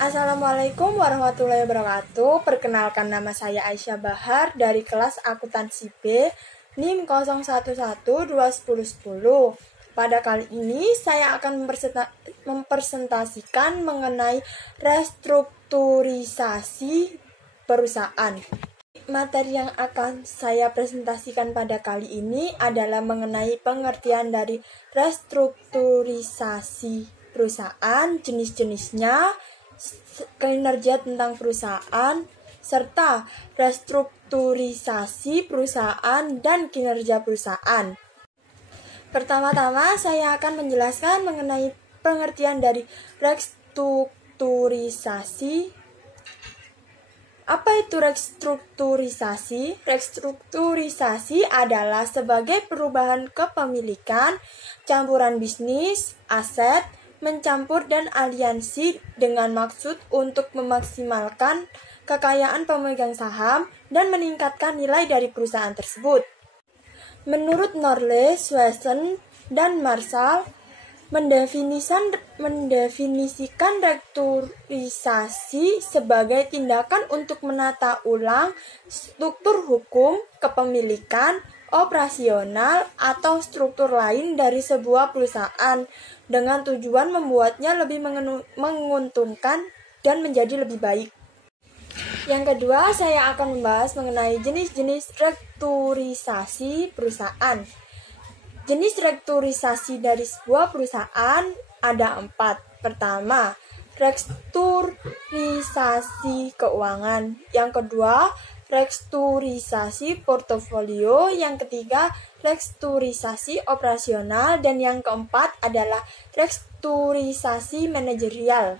Assalamualaikum warahmatullahi wabarakatuh. Perkenalkan, nama saya Aisyah Bahar dari kelas Akuntansi B, NIM 01121010. Pada kali ini saya akan mempresentasikan mengenai restrukturisasi perusahaan. Materi yang akan saya presentasikan pada kali ini adalah mengenai pengertian dari restrukturisasi perusahaan, jenis-jenisnya, kinerja tentang perusahaan, serta restrukturisasi perusahaan dan kinerja perusahaan. Pertama-tama saya akan menjelaskan mengenai pengertian dari restrukturisasi. Apa itu restrukturisasi? Restrukturisasi adalah sebagai perubahan kepemilikan, campuran bisnis, aset, mencampur dan aliansi dengan maksud untuk memaksimalkan kekayaan pemegang saham dan meningkatkan nilai dari perusahaan tersebut. Menurut Norley, Swenson, dan Marshall, mendefinisikan restrukturisasi sebagai tindakan untuk menata ulang struktur hukum, kepemilikan, operasional, atau struktur lain dari sebuah perusahaan dengan tujuan membuatnya lebih menguntungkan dan menjadi lebih baik. Yang kedua, saya akan membahas mengenai jenis-jenis restrukturisasi perusahaan. Jenis restrukturisasi dari sebuah perusahaan ada 4. Pertama, restrukturisasi keuangan. Yang kedua, restrukturisasi portofolio. Yang ketiga, restrukturisasi operasional. Dan yang keempat adalah restrukturisasi manajerial.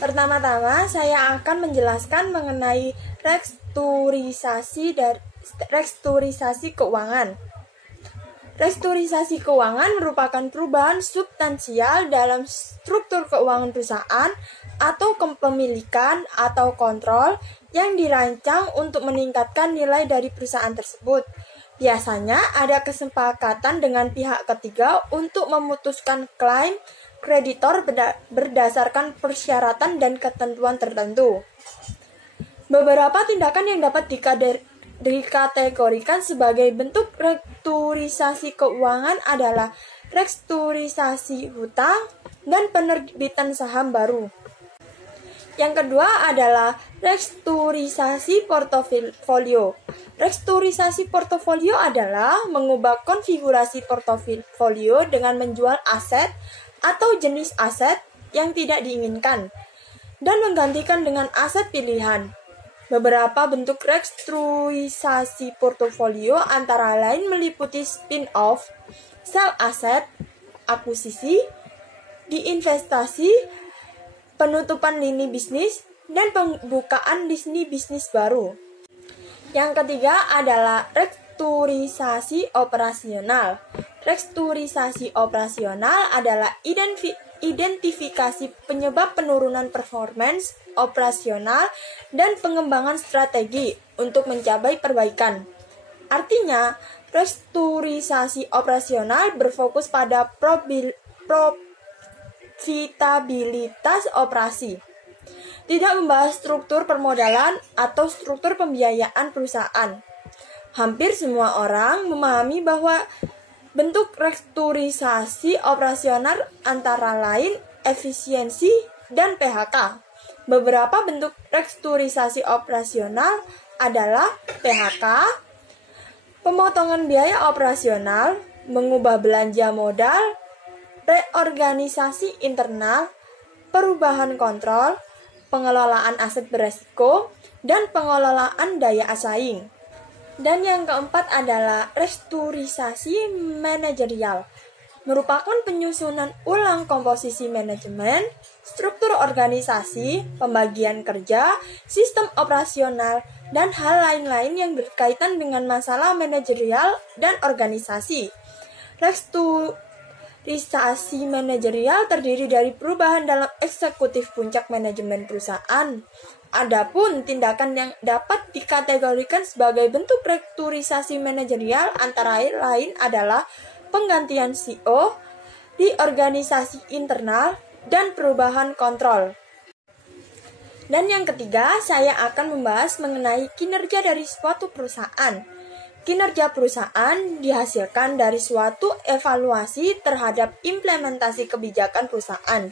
Pertama-tama, saya akan menjelaskan mengenai restrukturisasi keuangan. Restrukturisasi keuangan merupakan perubahan substansial dalam struktur keuangan perusahaan atau kepemilikan atau kontrol yang dirancang untuk meningkatkan nilai dari perusahaan tersebut. Biasanya ada kesepakatan dengan pihak ketiga untuk memutuskan klaim kreditor berdasarkan persyaratan dan ketentuan tertentu. Beberapa tindakan yang dapat dikategorikan sebagai bentuk restrukturisasi keuangan adalah restrukturisasi hutang dan penerbitan saham baru. Yang kedua adalah restrukturisasi portofolio. Restrukturisasi portofolio adalah mengubah konfigurasi portofolio dengan menjual aset atau jenis aset yang tidak diinginkan dan menggantikan dengan aset pilihan. Beberapa bentuk restrukturisasi portofolio antara lain meliputi spin-off, sell aset, akuisisi, diinvestasi, penutupan lini bisnis, dan pembukaan lini bisnis baru. Yang ketiga adalah restrukturisasi operasional. Restrukturisasi operasional adalah identifikasi penyebab penurunan performance operasional dan pengembangan strategi untuk mencapai perbaikan. Artinya, restrukturisasi operasional berfokus pada profitabilitas operasi. Tidak membahas struktur permodalan atau struktur pembiayaan perusahaan. Hampir semua orang memahami bahwa bentuk restrukturisasi operasional antara lain efisiensi dan PHK. Beberapa bentuk restrukturisasi operasional adalah PHK, pemotongan biaya operasional, mengubah belanja modal, reorganisasi internal, perubahan kontrol, pengelolaan aset beresiko, dan pengelolaan daya saing. Dan yang keempat adalah restrukturisasi manajerial, merupakan penyusunan ulang komposisi manajemen, struktur organisasi, pembagian kerja, sistem operasional, dan hal lain-lain yang berkaitan dengan masalah manajerial dan organisasi. Restrukturisasi manajerial terdiri dari perubahan dalam eksekutif puncak manajemen perusahaan. Adapun tindakan yang dapat dikategorikan sebagai bentuk restrukturisasi manajerial antara lain adalah penggantian CEO, reorganisasi internal, dan perubahan kontrol. Dan yang ketiga, saya akan membahas mengenai kinerja dari suatu perusahaan. Kinerja perusahaan dihasilkan dari suatu evaluasi terhadap implementasi kebijakan perusahaan.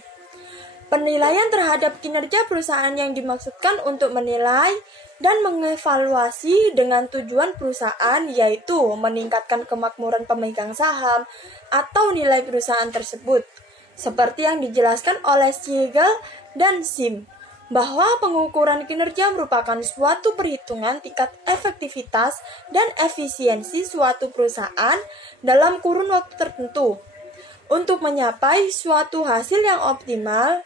Penilaian terhadap kinerja perusahaan yang dimaksudkan untuk menilai dan mengevaluasi dengan tujuan perusahaan, yaitu meningkatkan kemakmuran pemegang saham atau nilai perusahaan tersebut. Seperti yang dijelaskan oleh Siegel dan Sim, bahwa pengukuran kinerja merupakan suatu perhitungan tingkat efektivitas dan efisiensi suatu perusahaan dalam kurun waktu tertentu untuk mencapai suatu hasil yang optimal.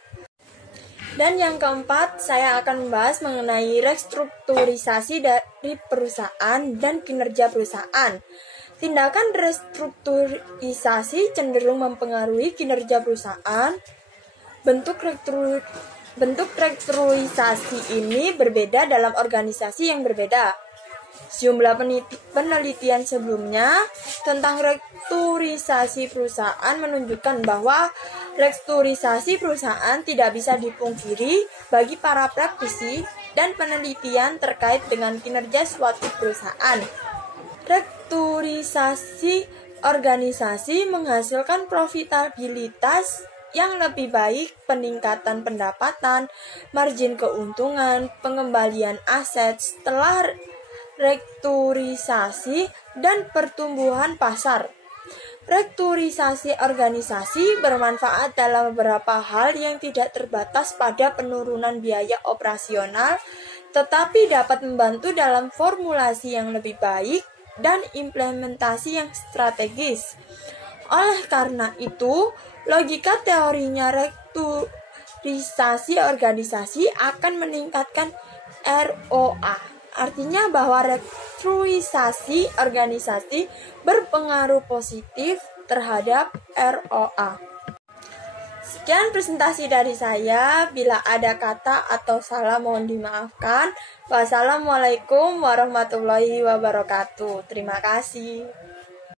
Dan yang keempat, saya akan membahas mengenai restrukturisasi dari perusahaan dan kinerja perusahaan. Tindakan restrukturisasi cenderung mempengaruhi kinerja perusahaan. Bentuk restrukturisasi ini berbeda dalam organisasi yang berbeda. Sejumlah penelitian sebelumnya tentang restrukturisasi perusahaan menunjukkan bahwa restrukturisasi perusahaan tidak bisa dipungkiri bagi para praktisi dan penelitian terkait dengan kinerja suatu perusahaan. Restrukturisasi organisasi menghasilkan profitabilitas yang lebih baik, peningkatan pendapatan, margin keuntungan, pengembalian aset setelah restrukturisasi, dan pertumbuhan pasar. Restrukturisasi organisasi bermanfaat dalam beberapa hal yang tidak terbatas pada penurunan biaya operasional, tetapi dapat membantu dalam formulasi yang lebih baik dan implementasi yang strategis. Oleh karena itu, logika teorinya restrukturisasi organisasi akan meningkatkan ROA. Artinya bahwa restrukturisasi organisasi berpengaruh positif terhadap ROA. Sekian presentasi dari saya. Bila ada kata atau salah mohon dimaafkan. Wassalamualaikum warahmatullahi wabarakatuh. Terima kasih.